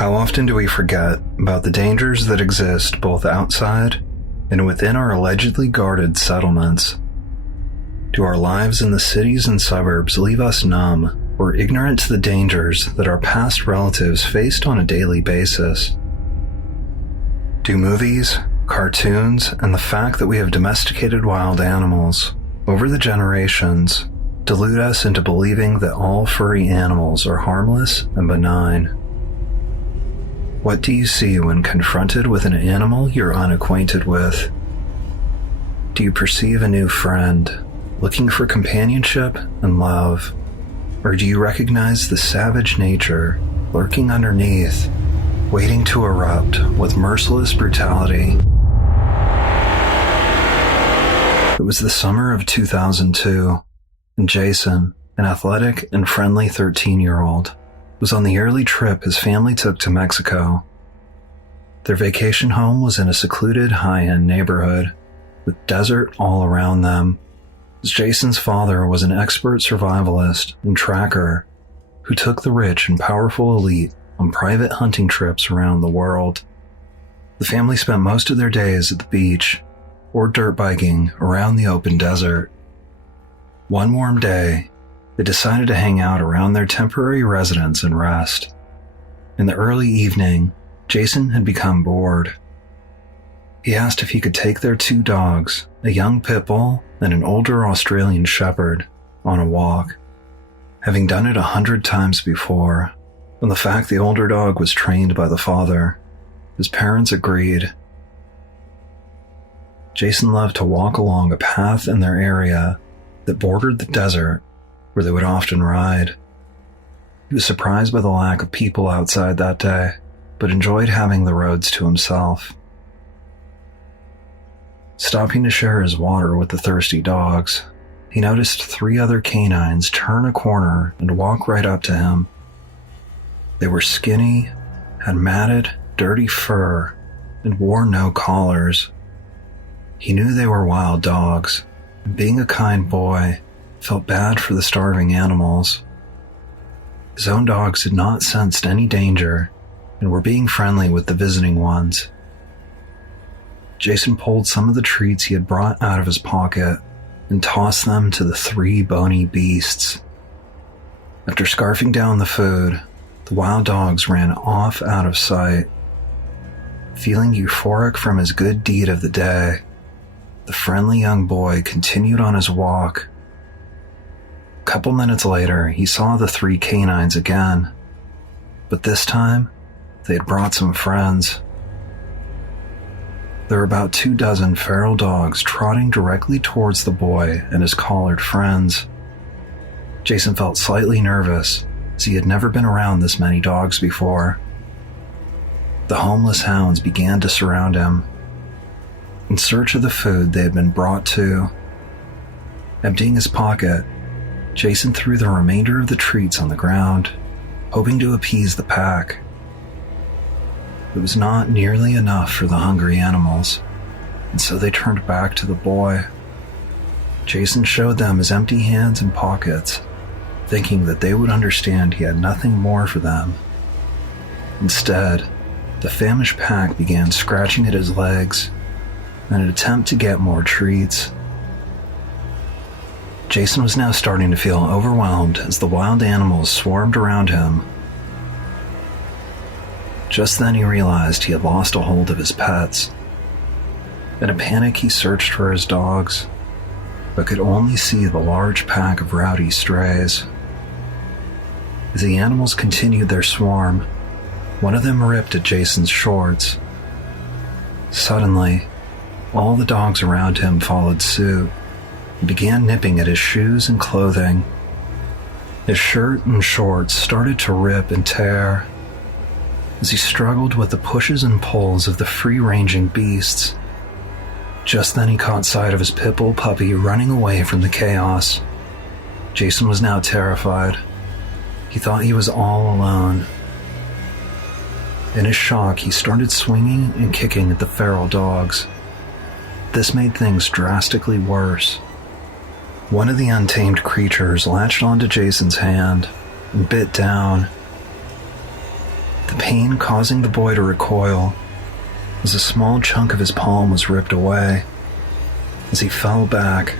How often do we forget about the dangers that exist both outside and within our allegedly guarded settlements? Do our lives in the cities and suburbs leave us numb or ignorant to the dangers that our past relatives faced on a daily basis? Do movies, cartoons, and the fact that we have domesticated wild animals over the generations delude us into believing that all furry animals are harmless and benign? What do you see when confronted with an animal you're unacquainted with? Do you perceive a new friend, looking for companionship and love? Or do you recognize the savage nature lurking underneath, waiting to erupt with merciless brutality? It was the summer of 2002, and Jason, an athletic and friendly 13-year-old, was on the early trip his family took to Mexico. Their vacation home was in a secluded high-end neighborhood, with desert all around them, as Jason's father was an expert survivalist and tracker who took the rich and powerful elite on private hunting trips around the world. The family spent most of their days at the beach or dirt biking around the open desert. One warm day, they decided to hang out around their temporary residence and rest. In the early evening, Jason had become bored. He asked if he could take their two dogs, a young pit bull and an older Australian shepherd, on a walk, having done it 100 times before. And the fact the older dog was trained by the father, his parents agreed. Jason loved to walk along a path in their area that bordered the desert where they would often ride. He was surprised by the lack of people outside that day, but enjoyed having the roads to himself. Stopping to share his water with the thirsty dogs, he noticed 3 other canines turn a corner and walk right up to him. They were skinny, had matted, dirty fur, and wore no collars. He knew they were wild dogs, and being a kind boy, felt bad for the starving animals. His own dogs had not sensed any danger and were being friendly with the visiting ones. Jason pulled some of the treats he had brought out of his pocket and tossed them to the 3 bony beasts. After scarfing down the food, the wild dogs ran off out of sight. Feeling euphoric from his good deed of the day, the friendly young boy continued on his walk. A couple minutes later, he saw the 3 canines again, but this time, they had brought some friends. There were about 24 feral dogs trotting directly towards the boy and his collared friends. Jason felt slightly nervous, as he had never been around this many dogs before. The homeless hounds began to surround him, in search of the food they had been brought to. Emptying his pocket, Jason threw the remainder of the treats on the ground, hoping to appease the pack. It was not nearly enough for the hungry animals, and so they turned back to the boy. Jason showed them his empty hands and pockets, thinking that they would understand he had nothing more for them. Instead, the famished pack began scratching at his legs in an attempt to get more treats. Jason was now starting to feel overwhelmed as the wild animals swarmed around him. Just then he realized he had lost a hold of his pets. In a panic, he searched for his dogs, but could only see the large pack of rowdy strays. As the animals continued their swarm, one of them ripped at Jason's shorts. Suddenly, all the dogs around him followed suit and began nipping at his shoes and clothing. His shirt and shorts started to rip and tear as he struggled with the pushes and pulls of the free-ranging beasts. Just then he caught sight of his pit bull puppy running away from the chaos. Jason was now terrified. He thought he was all alone. In his shock, he started swinging and kicking at the feral dogs. This made things drastically worse. One of the untamed creatures latched onto Jason's hand and bit down. The pain causing the boy to recoil as a small chunk of his palm was ripped away. As he fell back,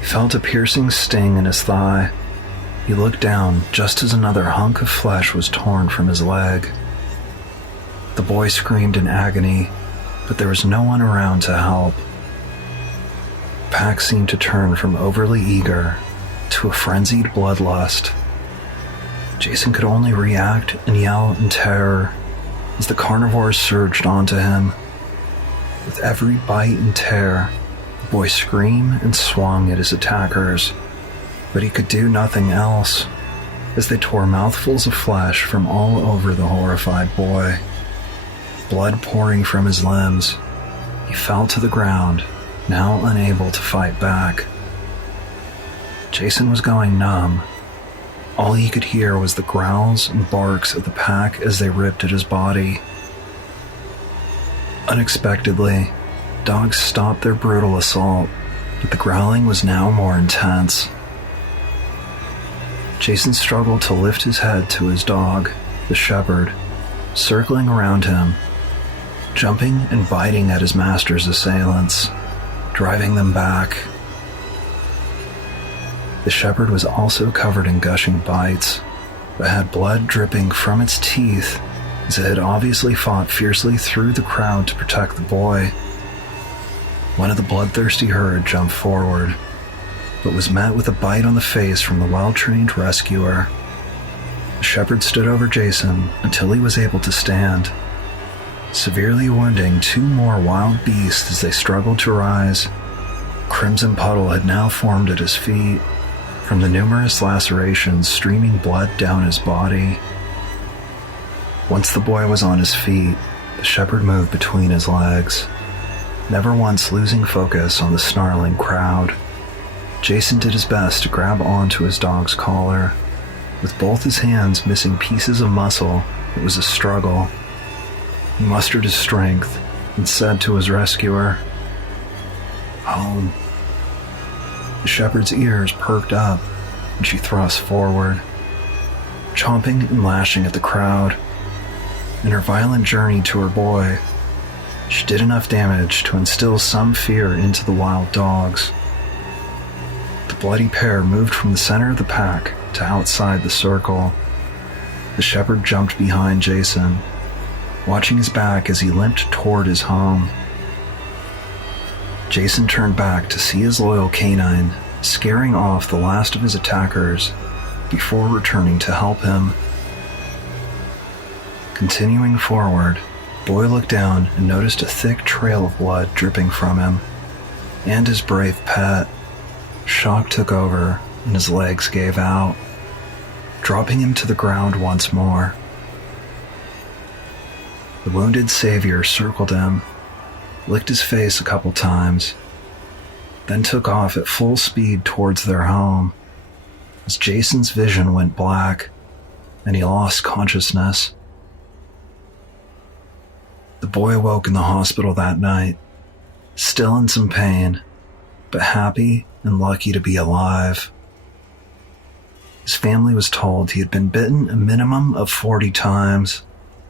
he felt a piercing sting in his thigh. He looked down just as another hunk of flesh was torn from his leg. The boy screamed in agony, but there was no one around to help. The pack seemed to turn from overly eager to a frenzied bloodlust. Jason could only react and yell in terror as the carnivores surged onto him. With every bite and tear, the boy screamed and swung at his attackers, but he could do nothing else as they tore mouthfuls of flesh from all over the horrified boy. Blood pouring from his limbs, he fell to the ground, now unable to fight back. Jason was going numb. All he could hear was the growls and barks of the pack as they ripped at his body. Unexpectedly, dogs stopped their brutal assault, but the growling was now more intense. Jason struggled to lift his head to his dog, the shepherd, circling around him, jumping and biting at his master's assailants, driving them back. The shepherd was also covered in gushing bites, but had blood dripping from its teeth as it had obviously fought fiercely through the crowd to protect the boy. One of the bloodthirsty herd jumped forward, but was met with a bite on the face from the well-trained rescuer. The shepherd stood over Jason until he was able to stand, severely wounding two more wild beasts as they struggled to rise. A crimson puddle had now formed at his feet, from the numerous lacerations streaming blood down his body. Once the boy was on his feet, the shepherd moved between his legs, never once losing focus on the snarling crowd. Jason did his best to grab onto his dog's collar. With both his hands missing pieces of muscle, it was a struggle. He mustered his strength and said to his rescuer, "Home." The shepherd's ears perked up, and she thrust forward, chomping and lashing at the crowd. In her violent journey to her boy, she did enough damage to instill some fear into the wild dogs. The bloody pair moved from the center of the pack to outside the circle. The shepherd jumped behind Jason, watching his back as he limped toward his home. Jason turned back to see his loyal canine scaring off the last of his attackers before returning to help him. Continuing forward, Boy looked down and noticed a thick trail of blood dripping from him and his brave pet. Shock took over and his legs gave out, dropping him to the ground once more. The wounded savior circled him, licked his face a couple times, then took off at full speed towards their home as Jason's vision went black and he lost consciousness. The boy awoke in the hospital that night, still in some pain, but happy and lucky to be alive. His family was told he had been bitten a minimum of 40 times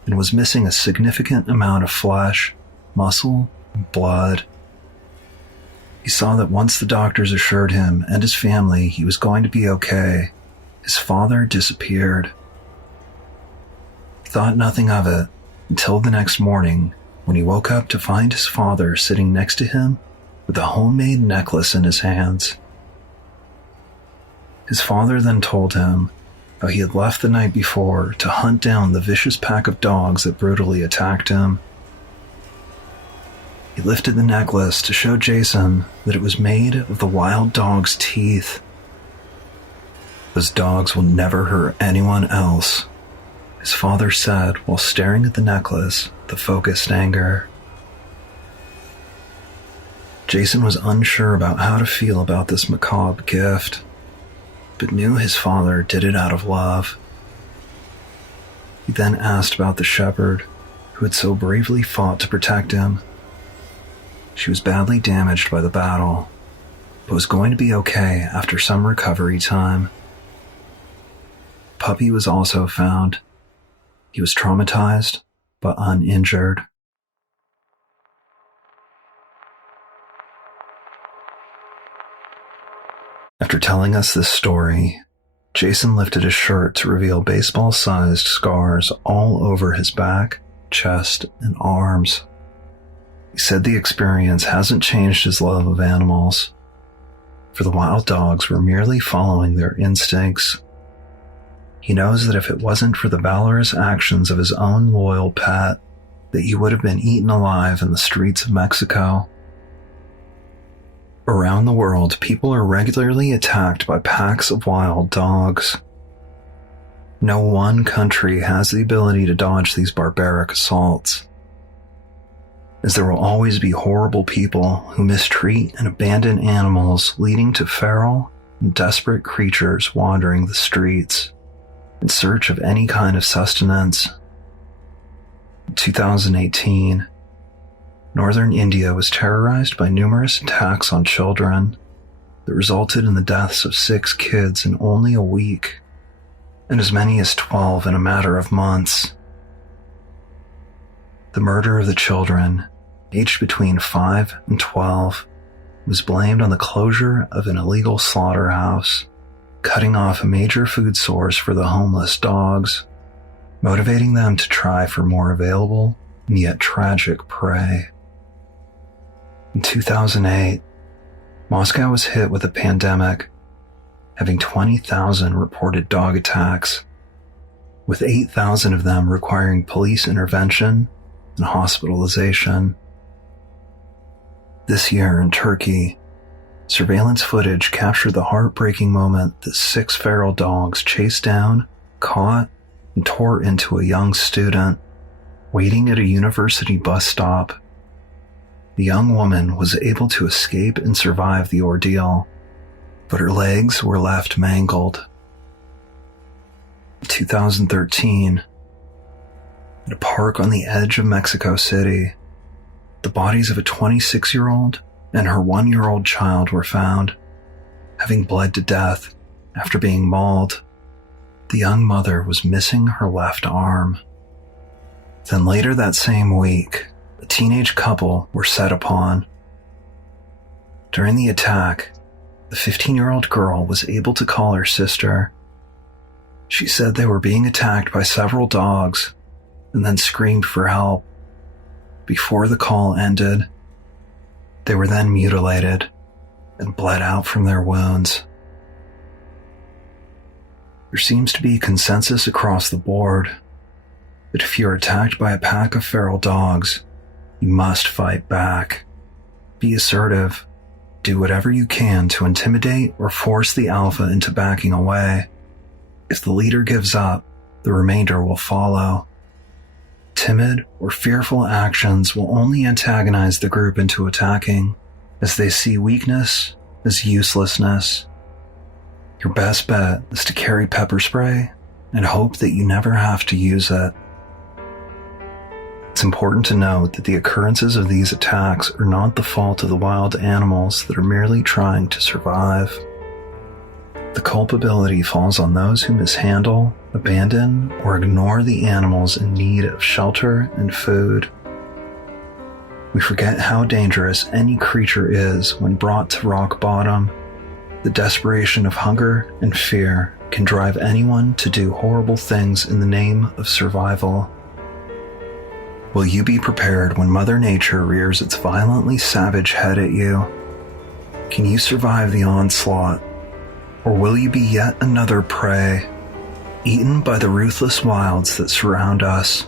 and was missing a significant amount of flesh, muscle, and blood. He saw that once the doctors assured him and his family he was going to be okay, his father disappeared. He thought nothing of it until the next morning when he woke up to find his father sitting next to him with a homemade necklace in his hands. His father then told him how he had left the night before to hunt down the vicious pack of dogs that brutally attacked him. He lifted the necklace to show Jason that it was made of the wild dog's teeth. "Those dogs will never hurt anyone else," his father said while staring at the necklace with the focused anger. Jason was unsure about how to feel about this macabre gift, but knew his father did it out of love. He then asked about the shepherd who had so bravely fought to protect him. She was badly damaged by the battle, but was going to be okay after some recovery time. Puppy was also found, He was traumatized, but uninjured. After telling us this story, Jason lifted his shirt to reveal baseball-sized scars all over his back, chest, and arms. He said the experience hasn't changed his love of animals, for the wild dogs were merely following their instincts. He knows that if it wasn't for the valorous actions of his own loyal pet, that he would have been eaten alive in the streets of Mexico. Around the world, people are regularly attacked by packs of wild dogs. No one country has the ability to dodge these barbaric assaults, as there will always be horrible people who mistreat and abandon animals, leading to feral and desperate creatures wandering the streets in search of any kind of sustenance. In 2018, northern India was terrorized by numerous attacks on children that resulted in the deaths of 6 kids in only a week, and as many as 12 in a matter of months. The murder of the children, aged between 5 and 12, was blamed on the closure of an illegal slaughterhouse, cutting off a major food source for the homeless dogs, motivating them to try for more available and yet tragic prey. In 2008, Moscow was hit with a pandemic, having 20,000 reported dog attacks, with 8,000 of them requiring police intervention and hospitalization. This year in Turkey, surveillance footage captured the heartbreaking moment that 6 feral dogs chased down, caught, and tore into a young student waiting at a university bus stop. The young woman was able to escape and survive the ordeal, but her legs were left mangled. In 2013, at a park on the edge of Mexico City, the bodies of a 26-year-old and her 1-year-old child were found, having bled to death after being mauled. The young mother was missing her left arm. Then later that same week, a teenage couple were set upon. During the attack, the 15-year-old girl was able to call her sister. She said they were being attacked by several dogs and then screamed for help. Before the call ended, they were then mutilated and bled out from their wounds. There seems to be consensus across the board that if you're attacked by a pack of feral dogs, you must fight back. Be assertive. Do whatever you can to intimidate or force the alpha into backing away. If the leader gives up, the remainder will follow. Timid or fearful actions will only antagonize the group into attacking, as they see weakness as uselessness. Your best bet is to carry pepper spray and hope that you never have to use it. It's important to note that the occurrences of these attacks are not the fault of the wild animals that are merely trying to survive. The culpability falls on those who mishandle, abandon, or ignore the animals in need of shelter and food. We forget how dangerous any creature is when brought to rock bottom. The desperation of hunger and fear can drive anyone to do horrible things in the name of survival. Will you be prepared when Mother Nature rears its violently savage head at you? Can you survive the onslaught? Or will you be yet another prey, eaten by the ruthless wilds that surround us?